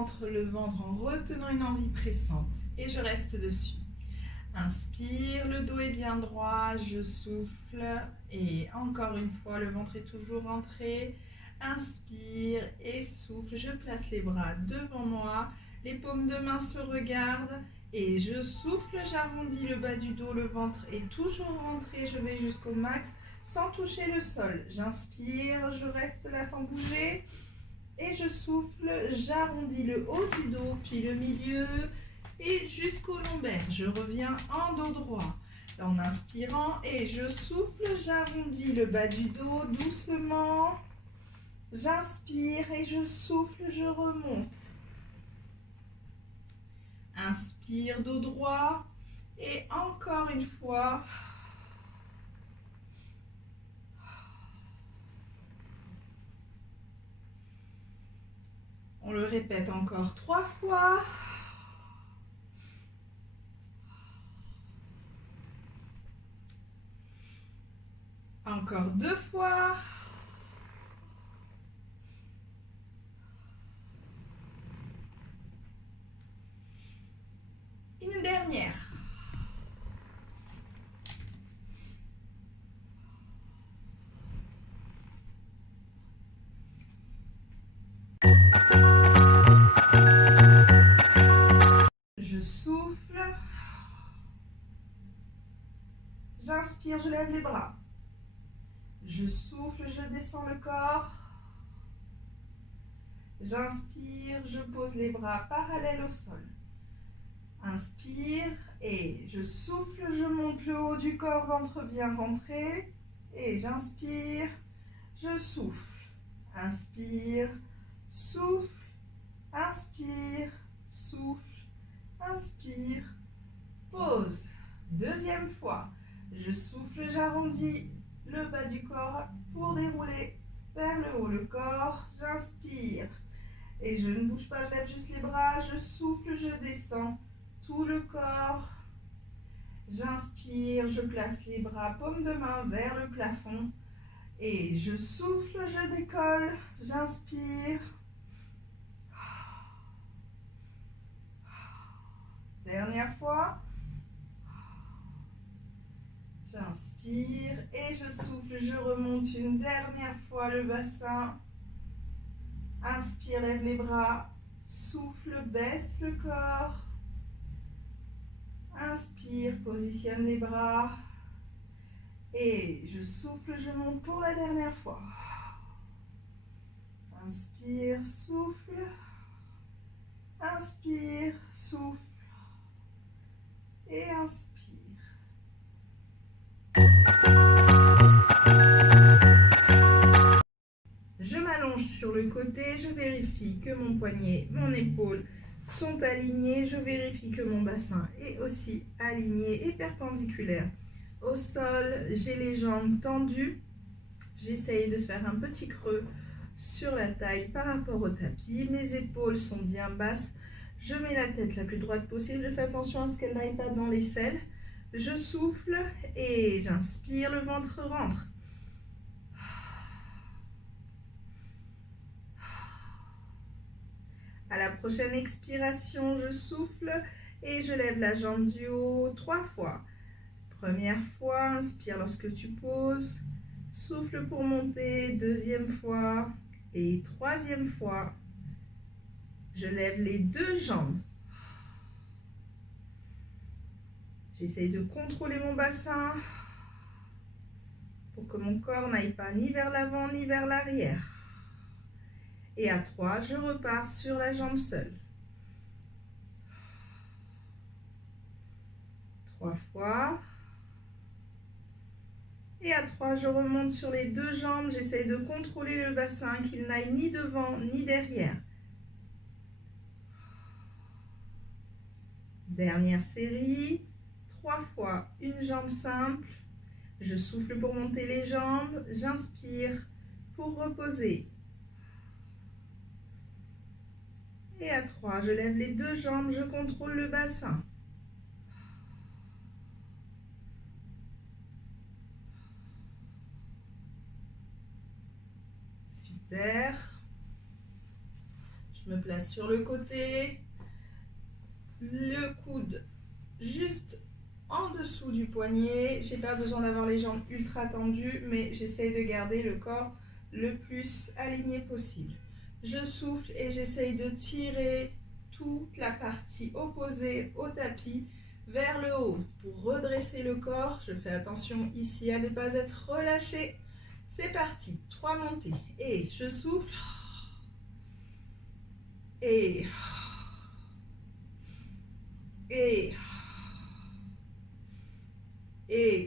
rentre le ventre en retenant une envie pressante et je reste dessus. Inspire, le dos est bien droit, je souffle et encore une fois, le ventre est toujours rentré. Inspire et souffle, je place les bras devant moi, les paumes de main se regardent et je souffle, j'arrondis le bas du dos, le ventre est toujours rentré, je vais jusqu'au max sans toucher le sol. J'inspire, je reste là sans bouger et je souffle, j'arrondis le haut du dos, puis le milieu et jusqu'au lombaire. Je reviens en dos droit en inspirant et je souffle, j'arrondis le bas du dos doucement. J'inspire et je souffle, je remonte. Inspire, dos droit et encore une fois. On le répète encore 3 fois. Encore 2 fois. Une dernière. Je souffle. J'inspire, je lève les bras. Je souffle, je descends le corps. J'inspire, je pose les bras parallèles au sol. Inspire et je souffle, je monte le haut du corps, ventre bien rentré. Et j'inspire, je souffle. Inspire, souffle, inspire, souffle, inspire, pause. Deuxième fois, je souffle, j'arrondis le bas du corps pour dérouler vers le haut le corps. J'inspire et je ne bouge pas, je lève juste les bras, je souffle, je descends tout le corps. J'inspire, je place les bras, paume de main vers le plafond. Et je souffle, je décolle, j'inspire. Dernière fois. J'inspire et je souffle, je remonte une dernière fois le bassin. Inspire, lève les bras. Souffle, baisse le corps. Inspire, positionne les bras. Et je souffle, je monte pour la dernière fois. Inspire, souffle. Inspire, souffle. Et inspire. Je m'allonge sur le côté, je vérifie que mon poignet, mon épaule sont alignés. Je vérifie que mon bassin est aussi aligné et perpendiculaire au sol. J'ai les jambes tendues. J'essaye de faire un petit creux sur la taille par rapport au tapis. Mes épaules sont bien basses. Je mets la tête la plus droite possible. Je fais attention à ce qu'elle n'aille pas dans l'aisselle. Je souffle et j'inspire, le ventre rentre. À la prochaine expiration, je souffle et je lève la jambe du haut 3 fois. Première fois, inspire lorsque tu poses. Souffle pour monter. Deuxième fois et troisième fois. Je lève les 2 jambes. J'essaye de contrôler mon bassin pour que mon corps n'aille pas ni vers l'avant ni vers l'arrière. Et à 3, je repars sur la jambe seule. 3 fois. Et à 3, je remonte sur les 2 jambes. J'essaye de contrôler le bassin, qu'il n'aille ni devant ni derrière. Dernière série. 3 fois, une jambe simple. Je souffle pour monter les jambes. J'inspire pour reposer. Et à 3, je lève les 2 jambes. Je contrôle le bassin. Super. Je me place sur le côté, le coude juste en dessous du poignet. J'ai pas besoin d'avoir les jambes ultra tendues, mais j'essaye de garder le corps le plus aligné possible. Je souffle et j'essaye de tirer toute la partie opposée au tapis vers le haut pour redresser le corps. Je fais attention ici à ne pas être relâché. C'est parti, 3 montées et je souffle et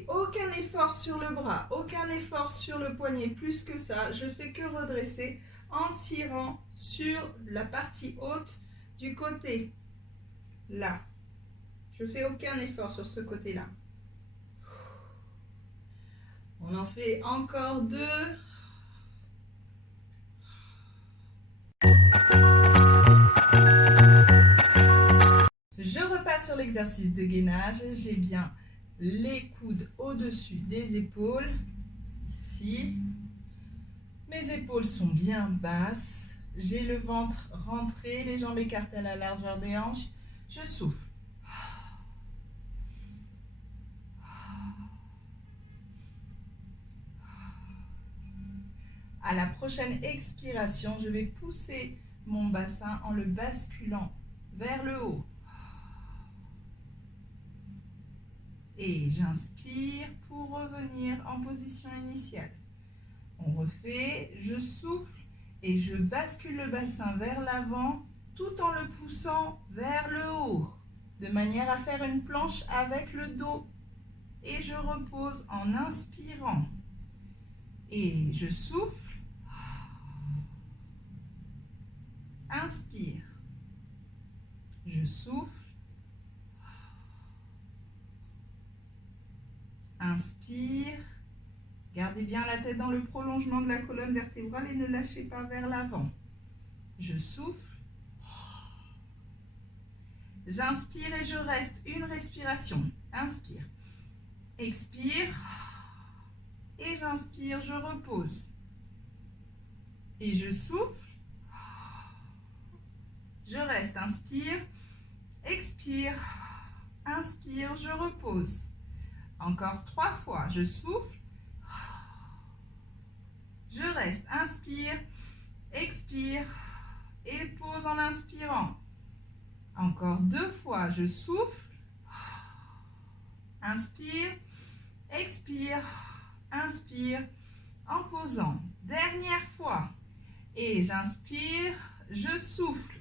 aucun effort sur le bras, aucun effort sur le poignet, plus que ça. Je fais que redresser en tirant sur la partie haute du côté là. Je fais aucun effort sur ce côté-là. On en fait encore 2. Je repasse sur l'exercice de gainage. J'ai bien les coudes au-dessus des épaules. Ici. Mes épaules sont bien basses. J'ai le ventre rentré, les jambes écartées à la largeur des hanches. Je souffle. À la prochaine expiration, je vais pousser mon bassin en le basculant vers le haut. Et j'inspire pour revenir en position initiale. On refait, je souffle et je bascule le bassin vers l'avant tout en le poussant vers le haut, de manière à faire une planche avec le dos. Et je repose en inspirant. Et je souffle. Inspire. Je souffle. Inspire. Gardez bien la tête dans le prolongement de la colonne vertébrale et ne lâchez pas vers l'avant. Je souffle. J'inspire et je reste une respiration. Inspire. Expire. Et j'inspire, je repose. Et je souffle. Je reste, inspire. Expire. Inspire, je repose. Encore 3 fois. Je souffle. Je reste, inspire, expire et pose en inspirant. Encore 2 fois, je souffle, inspire, expire, inspire en posant. Dernière fois. Et j'inspire, je souffle.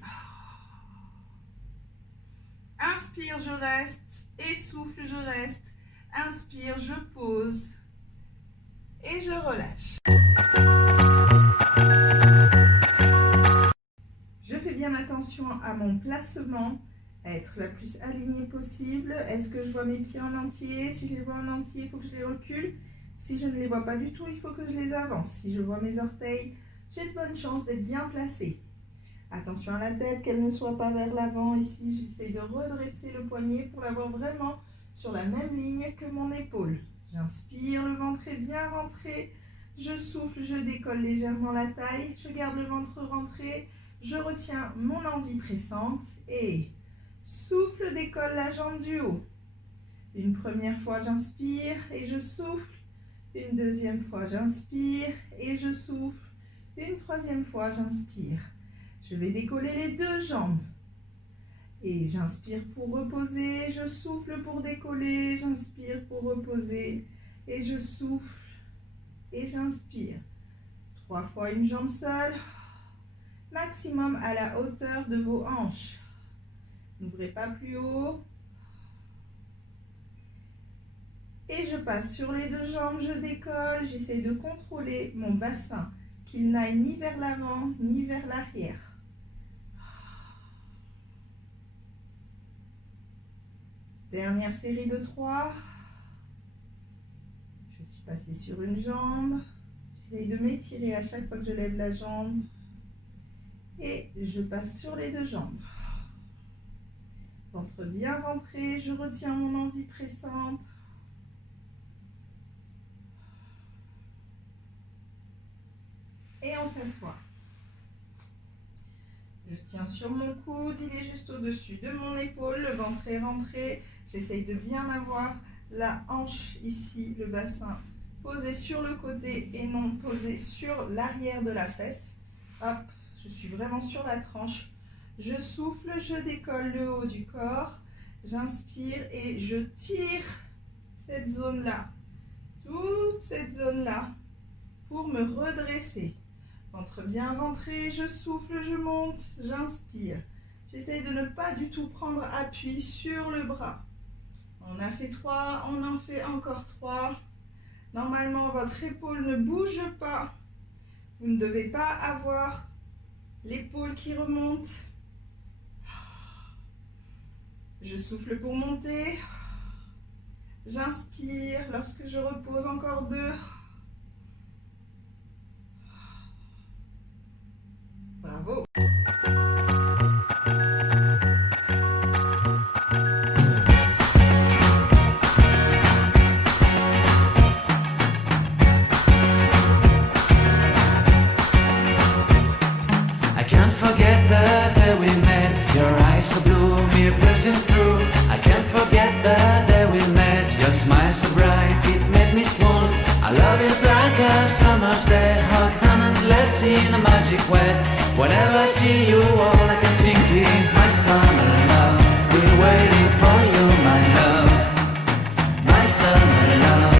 Inspire, je reste et souffle, je reste. Inspire, je pose et je relâche. Je fais bien attention à mon placement, à être la plus alignée possible. Est-ce que je vois mes pieds en entier? Si je les vois en entier, il faut que je les recule. Si je ne les vois pas du tout, il faut que je les avance. Si je vois mes orteils, j'ai de bonnes chances d'être bien placée. Attention à la tête, qu'elle ne soit pas vers l'avant. Ici, j'essaie de redresser le poignet pour l'avoir vraiment sur la même ligne que mon épaule. J'inspire, le ventre est bien rentré. Je souffle, je décolle légèrement la taille. Je garde le ventre rentré. Je retiens mon envie pressante et souffle, décolle la jambe du haut. Une première fois, j'inspire et je souffle. Une deuxième fois, j'inspire et je souffle. Une troisième fois, j'inspire. Je vais décoller les 2 jambes. Et j'inspire pour reposer, je souffle pour décoller, j'inspire pour reposer et je souffle et j'inspire. 3 fois une jambe seule, maximum à la hauteur de vos hanches. N'ouvrez pas plus haut. Et je passe sur les 2 jambes, je décolle, j'essaie de contrôler mon bassin, qu'il n'aille ni vers l'avant ni vers l'arrière. Dernière série de 3. Je suis passée sur une jambe. J'essaie de m'étirer à chaque fois que je lève la jambe. Et je passe sur les 2 jambes. Ventre bien rentré, je retiens mon envie pressante. Et on s'assoit. Je tiens sur mon coude, il est juste au-dessus de mon épaule, le ventre est rentré. J'essaye de bien avoir la hanche ici, le bassin posé sur le côté et non posé sur l'arrière de la fesse. Hop, je suis vraiment sur la tranche. Je souffle, je décolle le haut du corps. J'inspire et je tire cette zone-là, toute cette zone-là, pour me redresser. Ventre bien rentré, je souffle, je monte, j'inspire. J'essaye de ne pas du tout prendre appui sur le bras. On a fait 3, on en fait encore 3. Normalement, votre épaule ne bouge pas. Vous ne devez pas avoir l'épaule qui remonte. Je souffle pour monter. J'inspire. Lorsque je repose, encore 2. Bravo. I can't forget the day we met. Your eyes so blue, me piercing through. I can't forget the day we met. Your smile so bright, it made me swoon. Our love is like a summer's day, hot and endless in a magic way. Whenever I see you, all I can think is my summer love. We're waiting.